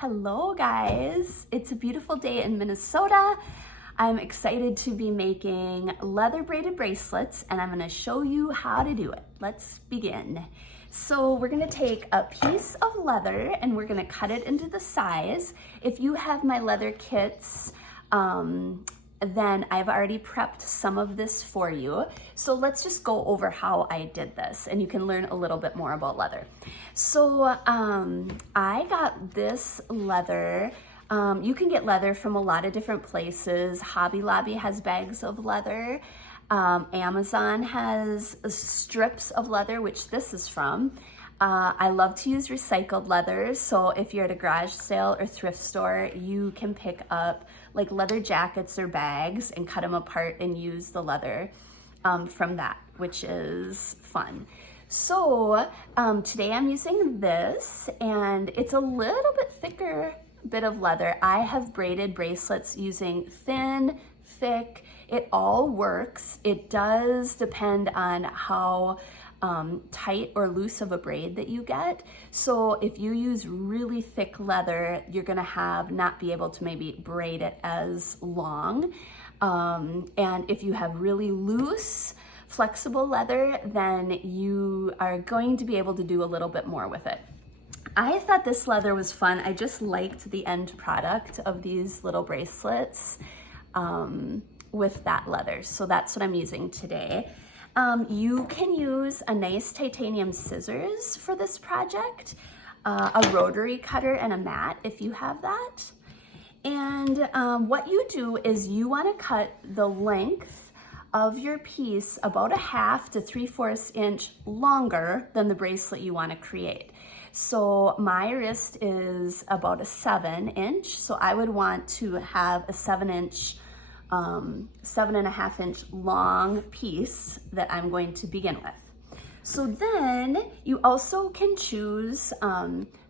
Hello guys, it's a beautiful day in Minnesota. I'm excited to be making leather braided bracelets and I'm going to show you how to do it. Let's begin. So we're going to take a piece of leather and we're going to cut it into the size. If you have my leather kits, then I've already prepped some of this for you. So let's just go over how I did this and you can learn a little bit more about leather. So I got this leather. You can get leather from a lot of different places. Hobby Lobby has bags of leather. Amazon has strips of leather, which this is from. I love to use recycled leather, so if you're at a garage sale or thrift store, you can pick up like leather jackets or bags and cut them apart and use the leather from that, which is fun. So today I'm using this and it's a little bit thicker bit of leather. I have braided bracelets using thin, thick, it all works. It does depend on how tight or loose of a braid that you get. So if you use really thick leather, you're gonna not be able to maybe braid it as long. And if you have really loose, flexible leather, then you are going to be able to do a little bit more with it. I thought this leather was fun. I just liked the end product of these little bracelets with that leather. So that's what I'm using today. You can use a nice titanium scissors for this project, a rotary cutter and a mat if you have that. And what you do is you want to cut the length of your piece about 1/2 to 3/4 inch longer than the bracelet you want to create. So my wrist is about a 7-inch, so I would want to have a 7-1/2 inch long piece that I'm going to begin with. So then you also can choose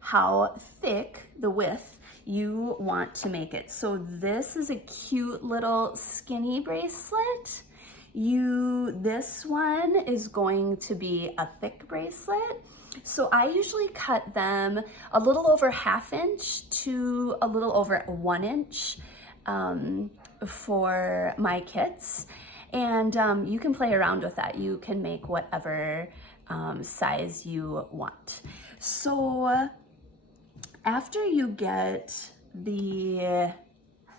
how thick the width you want to make it. So this is a cute little skinny bracelet. This one is going to be a thick bracelet. So I usually cut them a little over 1/2 inch to a little over 1 inch for my kits. And you can play around with that. You can make whatever size you want. So after you get the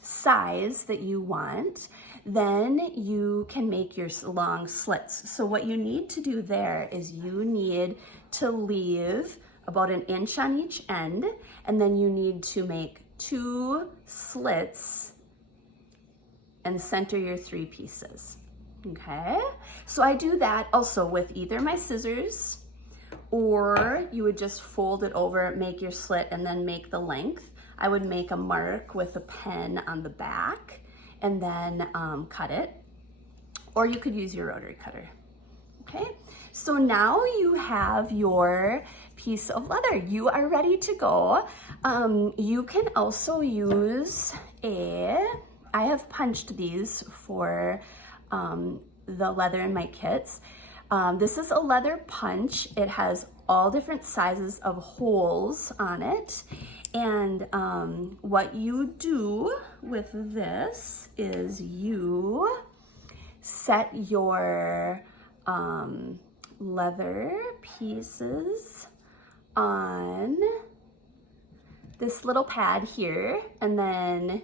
size that you want, then you can make your long slits. So what you need to do there is you need to leave about 1 inch on each end, and then you need to make 2 slits and center your 3 pieces, okay? So I do that also with either my scissors, or you would just fold it over, make your slit, and then make the length. I would make a mark with a pen on the back and then cut it, or you could use your rotary cutter, okay? So now you have your piece of leather. You are ready to go. You can also use I have punched these for the leather in my kits. This is a leather punch. It has all different sizes of holes on it. And what you do with this is you set your leather pieces on this little pad here, and then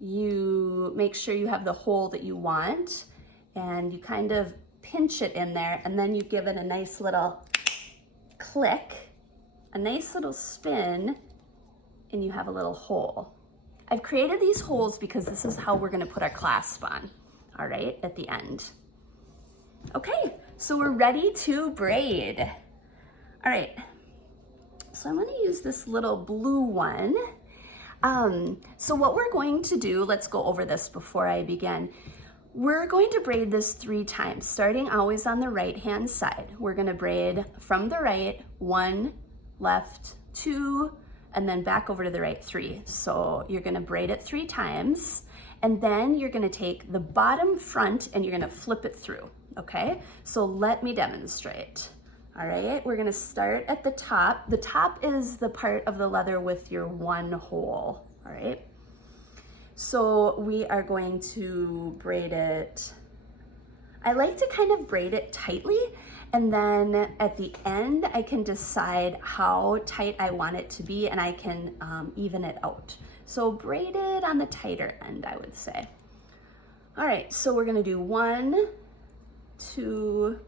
you make sure you have the hole that you want, and you kind of pinch it in there, and then you give it a nice little click, a nice little spin, and you have a little hole. I've created these holes because this is how we're gonna put our clasp on, all right, at the end. Okay, so we're ready to braid. All right, so I'm gonna use this little blue one. So what we're going to do, let's go over this before I begin. We're going to braid this 3 times, starting always on the right-hand side. We're gonna braid from the right, 1, left, 2, and then back over to the right, 3. So you're gonna braid it 3 times, and then you're gonna take the bottom front and you're gonna flip it through, okay? So let me demonstrate. All right, we're gonna start at the top. The top is the part of the leather with your one hole, all right? So we are going to braid it. I like to kind of braid it tightly, and then at the end, I can decide how tight I want it to be, and I can even it out. So braided on the tighter end, I would say. All right, so we're gonna do 1, 2,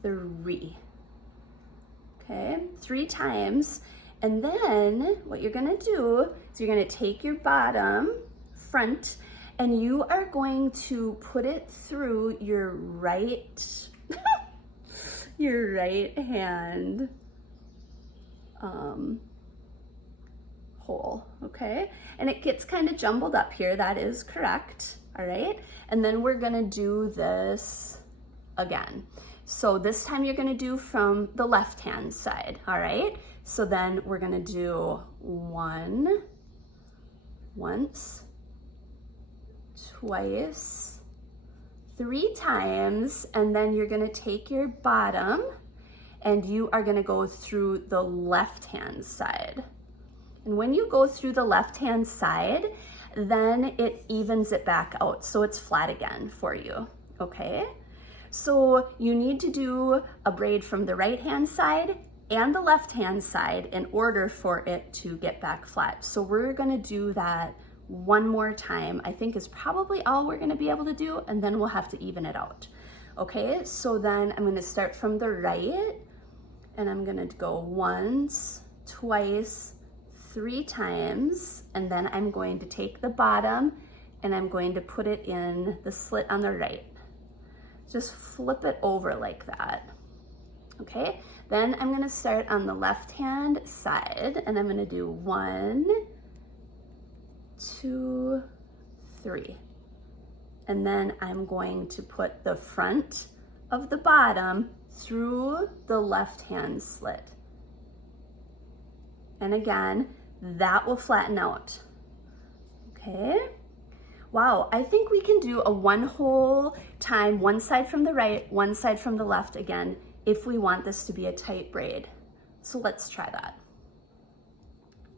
3. Okay, 3 times. And then what you're gonna do is you're gonna take your bottom front and you are going to put it through your right, your right hand hole, okay? And it gets kind of jumbled up here, that is correct, all right? And then we're gonna do this again. So this time you're gonna do from the left-hand side, all right? So then we're gonna do 1, once, twice, 3 times, and then you're gonna take your bottom and you are gonna go through the left-hand side. And when you go through the left-hand side, then it evens it back out, so it's flat again for you, okay? So you need to do a braid from the right-hand side and the left-hand side in order for it to get back flat. So we're gonna do that one more time. I think is probably all we're gonna be able to do, and then we'll have to even it out. Okay, so then I'm gonna start from the right, and I'm gonna go once, twice, 3 times, and then I'm going to take the bottom and I'm going to put it in the slit on the right. Just flip it over like that. Okay, then I'm gonna start on the left-hand side and I'm gonna do 1, 2, 3. And then I'm going to put the front of the bottom through the left-hand slit. And again, that will flatten out. Okay. Wow, I think we can do a 1 whole time, one side from the right, one side from the left again, if we want this to be a tight braid. So let's try that.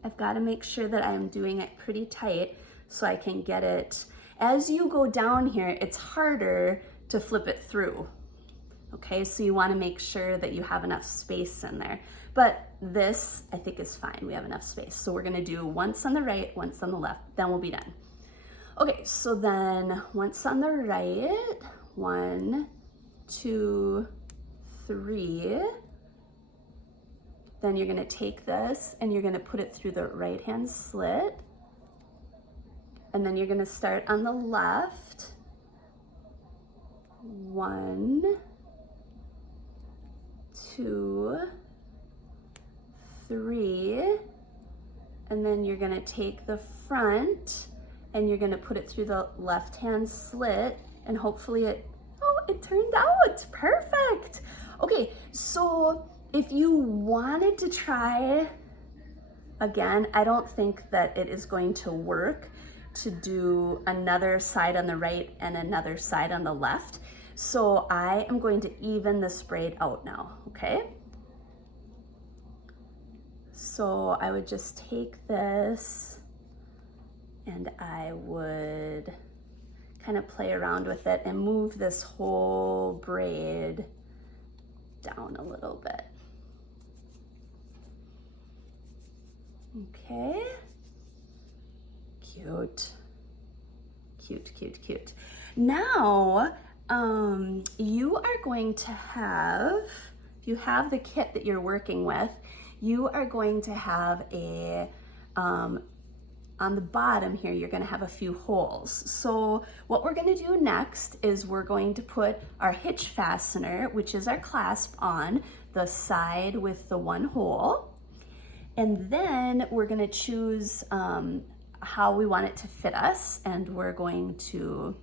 I've got to make sure that I am doing it pretty tight so I can get it. As you go down here, it's harder to flip it through. Okay, so you want to make sure that you have enough space in there. But this, I think, is fine. We have enough space. So we're going to do once on the right, once on the left, then we'll be done. Okay, so then once on the right, 1, 2, 3. Then you're gonna take this and you're gonna put it through the right-hand slit. And then you're gonna start on the left. 1, 2, 3. And then you're gonna take the front and you're gonna put it through the left-hand slit, and hopefully it turned out perfect. Okay, so if you wanted to try, again, I don't think that it is going to work to do another side on the right and another side on the left. So I am going to even this braid out now, okay? So I would just take this and I would kind of play around with it and move this whole braid down a little bit. Okay, cute, cute, cute, cute. Now, you are going to have, if you have the kit that you're working with, you are going to have a, on the bottom here, you're gonna have a few holes. So what we're gonna do next is we're going to put our hitch fastener, which is our clasp, on the side with the 1 hole. And then we're gonna choose how we want it to fit us, and we're going to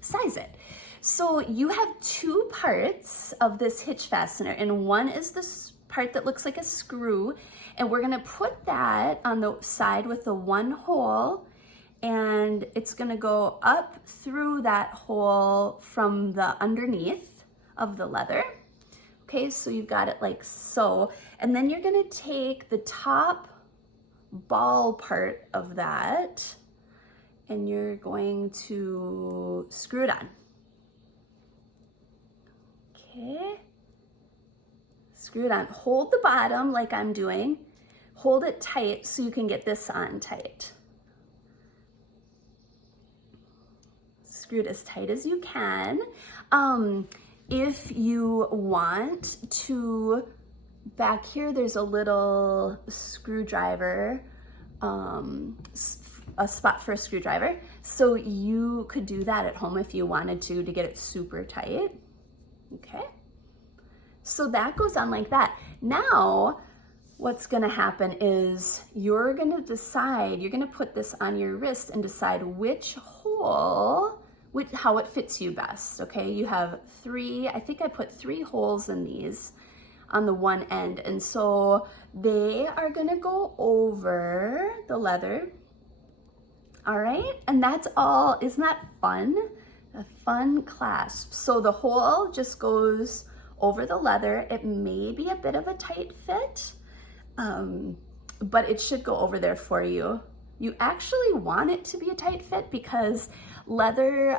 size it. So you have 2 parts of this hitch fastener, and one is this part that looks like a screw, and we're gonna put that on the side with the 1 hole, and it's gonna go up through that hole from the underneath of the leather. Okay, so you've got it like so. And then you're gonna take the top ball part of that and you're going to screw it on. Okay, screw it on. Hold the bottom like I'm doing. Hold it tight so you can get this on tight. Screw it as tight as you can. If you want to, back here there's a little screwdriver, a spot for a screwdriver. So you could do that at home if you wanted to get it super tight. Okay, so that goes on like that. Now, what's gonna happen is you're gonna decide, you're gonna put this on your wrist and decide which hole, how it fits you best, okay? You have three, I think I put 3 holes in these on the one end, and so they are gonna go over the leather, all right? And that's all. Isn't that fun? A fun clasp. So the hole just goes over the leather. It may be a bit of a tight fit, but it should go over there for you. You actually want it to be a tight fit because leather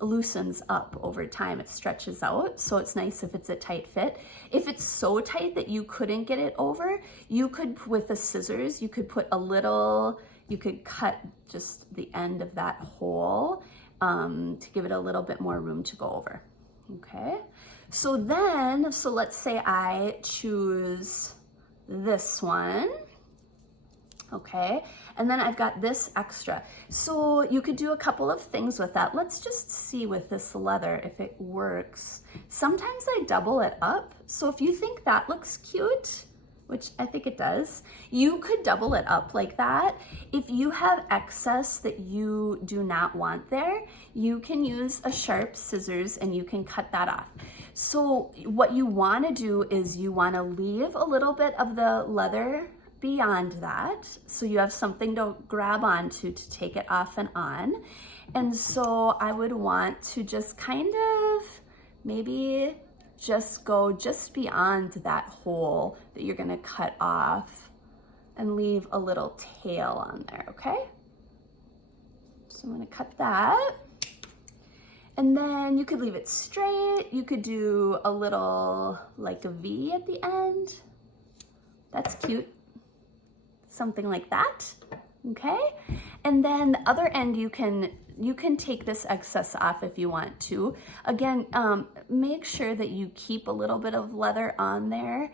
loosens up over time. It stretches out, so it's nice if it's a tight fit. If it's so tight that you couldn't get it over, you could, with the scissors, you could put a little, you could cut just the end of that hole to give it a little bit more room to go over. Okay, so then, so let's say I choose this one. Okay, and then I've got this extra. So you could do a couple of things with that. Let's just see with this leather if it works. Sometimes I double it up. So if you think that looks cute, which I think it does, you could double it up like that. If you have excess that you do not want there, you can use a sharp scissors and you can cut that off. So what you want to do is you want to leave a little bit of the leather beyond that, so you have something to grab onto to take it off and on. And so I would want to just kind of maybe just go just beyond that hole that you're gonna cut off and leave a little tail on there, okay? So I'm gonna cut that. And then you could leave it straight. You could do a little, like a V at the end. That's cute. Something like that, okay? And then the other end, you can take this excess off if you want to. Again, make sure that you keep a little bit of leather on there,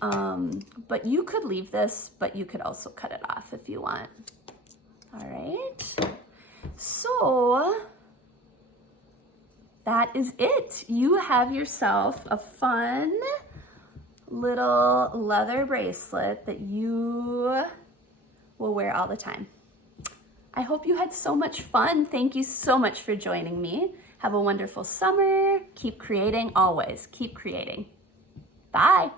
but you could leave this, but you could also cut it off if you want. All right, so that is it. You have yourself a fun little leather bracelet that you will wear all the time. I hope you had so much fun. Thank you so much for joining me. Have a wonderful summer. Keep creating always. Keep creating. Bye.